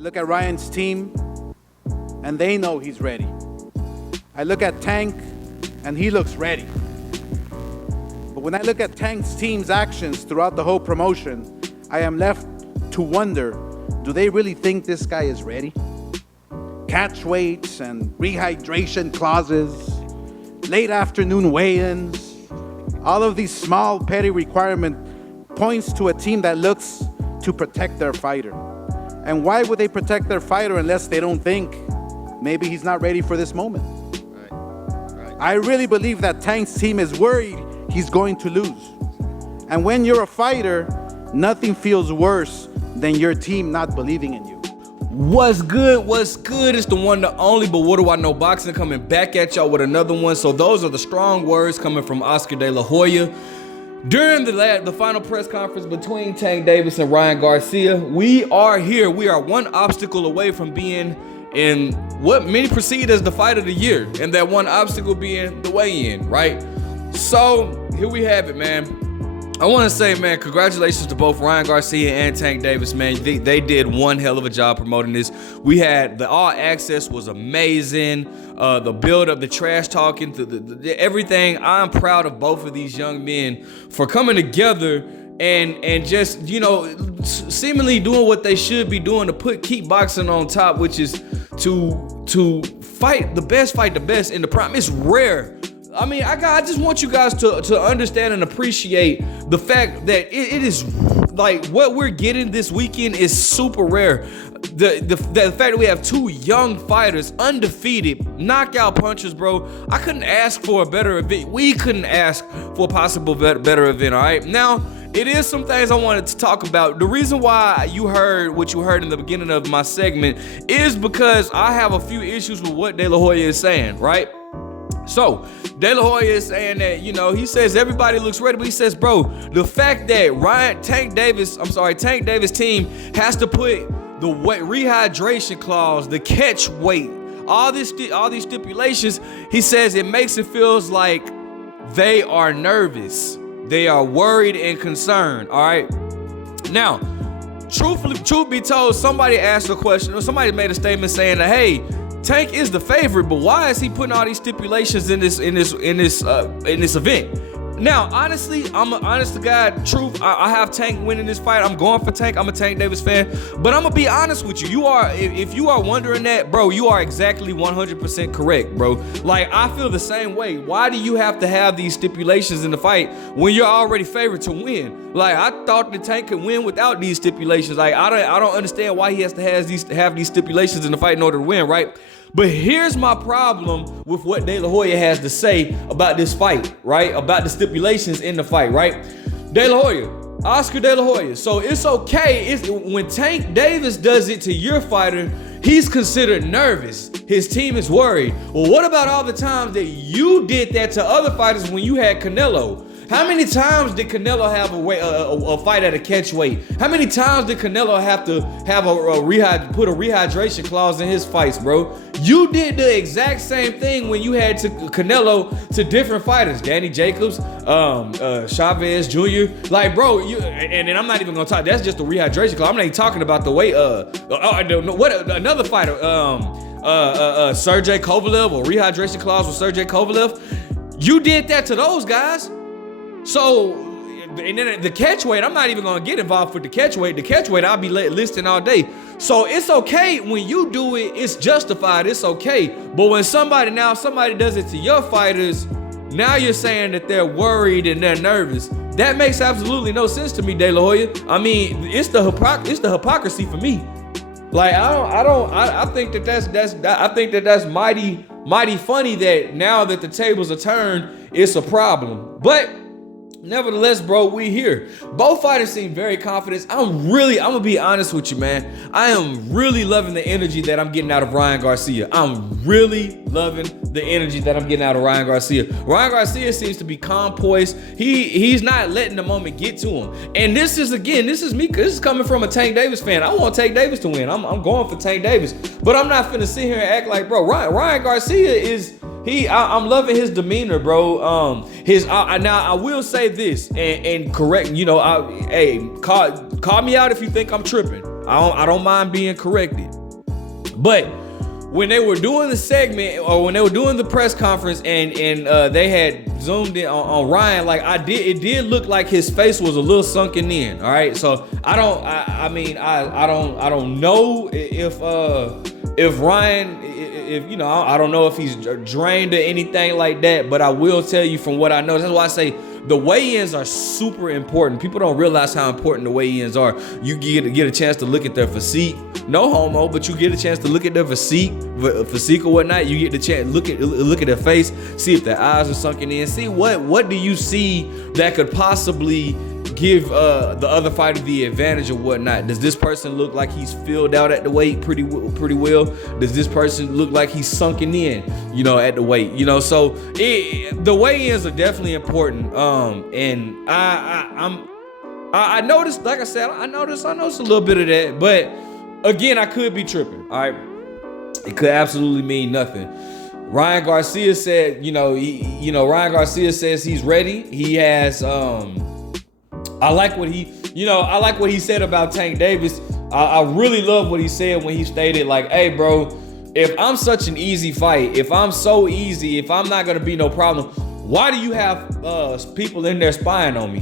look at Ryan's team, and they know he's ready. I look at Tank, and he looks ready. But when I look at Tank's team's actions throughout the whole promotion, I am left to wonder, do they really think this guy is ready? Catch weights and rehydration clauses, late afternoon weigh-ins, all of these small petty requirements points to a team that looks to protect their fighter. And why would they protect their fighter unless they don't think maybe he's not ready for this moment? Right. I really believe that Tank's team is worried he's going to lose. And when you're a fighter, nothing feels worse than your team not believing in you. What's good? What's good? It's the one, the only, but what do I know? Boxing coming back at y'all with another one. So those are the strong words coming from Oscar De La Hoya. During the final press conference between Tank Davis and Ryan Garcia, we are here. We are one obstacle away from being in what many perceive as the fight of the year, and that one obstacle being the weigh-in, right? So here we have it, man. I want to say, man, congratulations to both Ryan Garcia and Tank Davis, man. They did one hell of a job promoting this. We had the all access was amazing. The build up, the trash talking, the everything. I'm proud of both of these young men for coming together and just, you know, seemingly doing what they should be doing to keep boxing on top, which is to fight the best in the prime. It's rare. I mean, I just want you guys to understand and appreciate the fact that it is like what we're getting this weekend is super rare. The fact that we have two young fighters, undefeated, knockout punchers, bro. I couldn't ask for a better event. We couldn't ask for a possible better event, all right? Now, it is some things I wanted to talk about. The reason why you heard what you heard in the beginning of my segment is because I have a few issues with what De La Hoya is saying, right? So, De La Hoya is saying that, you know, he says everybody looks ready, but he says, bro, the fact that Tank Davis team has to put the rehydration clause, the catch weight, all these stipulations, he says it makes it feels like they are nervous. They are worried and concerned, all right? Now, truth be told, somebody asked a question, or somebody made a statement saying that, hey, Tank is the favorite, but why is he putting all these stipulations in this event? Now, honestly, I'm an honest to God truth. I have Tank winning this fight. I'm going for Tank. I'm a Tank Davis fan, but I'm gonna be honest with you. If you are wondering that, bro, you are exactly 100% correct, bro. Like, I feel the same way. Why do you have to have these stipulations in the fight when you're already favored to win? Like, I thought the Tank could win without these stipulations. Like, I don't understand why he has to have these stipulations in the fight in order to win, right? But here's my problem with what De La Hoya has to say about this fight, right? About the stipulations in the fight, right? De La Hoya, Oscar De La Hoya. So it's okay when Tank Davis does it to your fighter, he's considered nervous. His team is worried. Well, what about all the times that you did that to other fighters when you had Canelo? How many times did Canelo have a fight at a catch weight? How many times did Canelo have to have put a rehydration clause in his fights, bro? You did the exact same thing when you had to Canelo to different fighters, Danny Jacobs, Chavez Jr. Like, bro, and I'm not even gonna talk. That's just the rehydration clause. I'm not even talking about the way. Another fighter, Sergey Kovalev, or rehydration clause with Sergey Kovalev. You did that to those guys. So, and then the catch weight, I'm not even gonna get involved with the catch weight. The catch weight, I'll be listing all day. So it's okay when you do it, it's justified, it's okay. But when somebody does it to your fighters, now you're saying that they're worried and they're nervous. That makes absolutely no sense to me, De La Hoya. I mean, it's the hypocrisy for me. Like, I think that's mighty funny that now that the tables are turned, it's a problem. But nevertheless, bro, we here. Both fighters seem very confident. I'm gonna be honest with you, man. I am really loving the energy that I'm getting out of Ryan Garcia. I'm really loving the energy that I'm getting out of Ryan Garcia. Ryan Garcia seems to be calm, poised. He's not letting the moment get to him. And this is me, this is coming from a Tank Davis fan. I want Tank Davis to win. I'm going for Tank Davis. But I'm not finna sit here and act like, bro, Ryan Garcia is... I'm loving his demeanor, bro. Now I will say this and correct. You know, call me out if you think I'm tripping. I don't mind being corrected. But when they were doing the segment, or when they were doing the press conference, and they had zoomed in on Ryan, like it did look like his face was a little sunken in. All right, so I don't know if Ryan, if I don't know if he's drained or anything like that. But I will tell you from what I know, that's why I say the weigh-ins are super important. People don't realize how important the weigh-ins are. You get a chance to look at their physique. No homo, but you get a chance to look at their physique or whatnot. You get the chance look at their face, see if their eyes are sunken in, see what do you see that could possibly give the other fighter the advantage or whatnot. Does this person look like he's filled out at the weight pretty well? Does this person look like he's sunken in, at the weight? So the weigh-ins are definitely important. And I noticed, like I said, I noticed a little bit of that, but again, I could be tripping. All right, it could absolutely mean nothing. Ryan Garcia said, Ryan Garcia says he's ready. He has, I like what he said about Tank Davis. I really love what he said when he stated, like, hey, bro, if I'm such an easy fight, if I'm so easy, if I'm not gonna be no problem, why do you have people in there spying on me?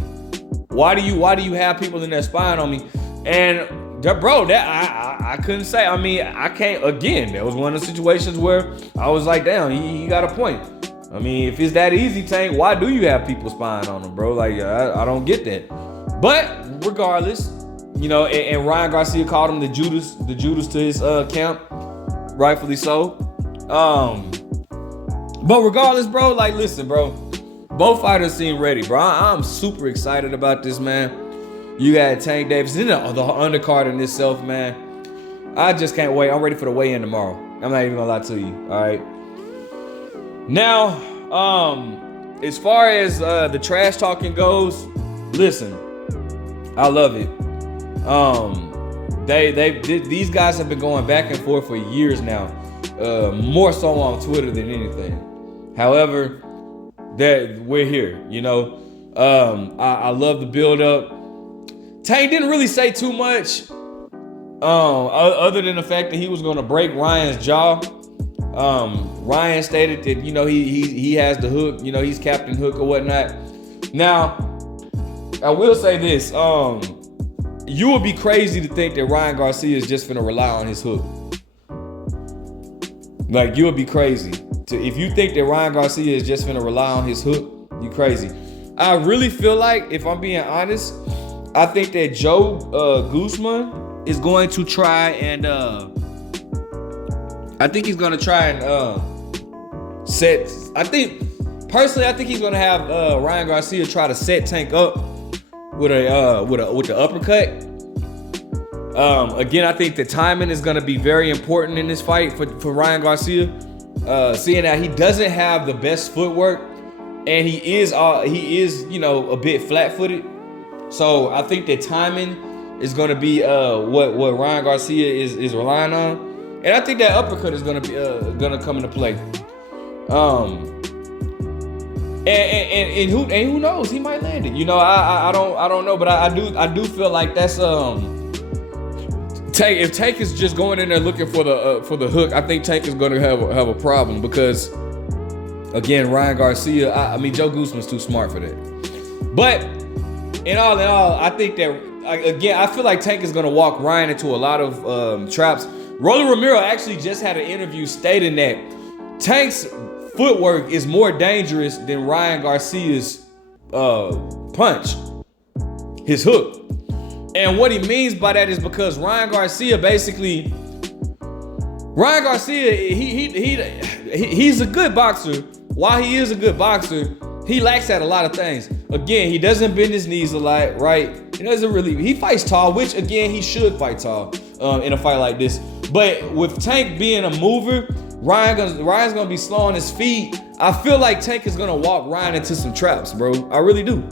Why do you have people in there spying on me? And bro, that I couldn't say. I mean, I can't. Again, that was one of the situations where I was like, damn, he got a point. I mean, if it's that easy, Tank, why do you have people spying on him, bro? Like, I don't get that. But regardless, and Ryan Garcia called him the Judas to his camp, rightfully so. But regardless, bro, like, listen, bro, both fighters seem ready, bro. I'm super excited about this, man. You got Tank Davis in the undercard in itself, man. I just can't wait. I'm ready for the weigh-in tomorrow. I'm not even gonna lie to you. All right. Now, as far as the trash talking goes, listen, I love it. These guys have been going back and forth for years now, more so on Twitter than anything. However, that we're here. I love the build up. Tank didn't really say too much, other than the fact that he was going to break Ryan's jaw. Ryan stated that he has the hook. He's Captain Hook or whatnot. Now, I will say this: you would be crazy to think that Ryan Garcia is just gonna rely on his hook. Like, you would be crazy if you think that Ryan Garcia is just gonna rely on his hook. You crazy. I really feel like, if I'm being honest, I think that Joe Guzman is going to try and set. I think he's gonna have Ryan Garcia try to set Tank up with the uppercut. Again, I think the timing is gonna be very important in this fight for Ryan Garcia. Seeing that he doesn't have the best footwork, and he is a bit flat-footed. So I think that timing is going to be what Ryan Garcia is relying on, and I think that uppercut is going to come into play. And who knows, he might land it. I don't know, but I do feel like that's Tank. If Tank is just going in there looking for the hook, I think Tank is going to have a problem, because again, Ryan Garcia, I mean, Joe Guzman's too smart for that. But in all, I think that, again, I feel like Tank is going to walk Ryan into a lot of traps. Rolly Romero actually just had an interview stating that Tank's footwork is more dangerous than Ryan Garcia's punch, his hook. And what he means by that is because Ryan Garcia, he's a good boxer. While he is a good boxer, he lacks at a lot of things. Again, he doesn't bend his knees a lot, right? He fights tall, which again, he should fight tall in a fight like this. But with Tank being a mover, Ryan's gonna be slow on his feet. I feel like Tank is gonna walk Ryan into some traps, bro. I really do.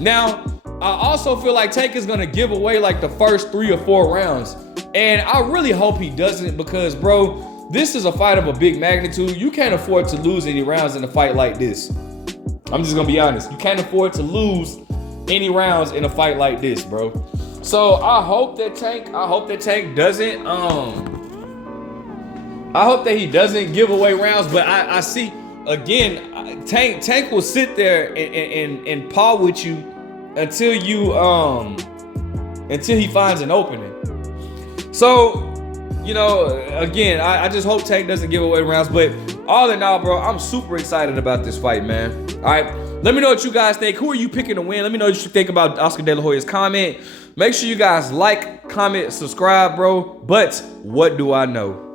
Now, I also feel like Tank is gonna give away like the first 3 or 4 rounds. And I really hope he doesn't, because, bro, this is a fight of a big magnitude. You can't afford to lose any rounds in a fight like this. I'm just gonna be honest. You can't afford to lose any rounds in a fight like this, bro. So I hope that Tank doesn't I hope that he doesn't give away rounds, but I see again, Tank will sit there and paw with you until he finds an opening. So, you know, again, I just hope Tank doesn't give away rounds. But all in all, bro, I'm super excited about this fight, man. All right, let me know what you guys think. Who are you picking to win? Let me know what you think about Oscar De La Hoya's comment. Make sure you guys like, comment, subscribe, bro. But what do I know?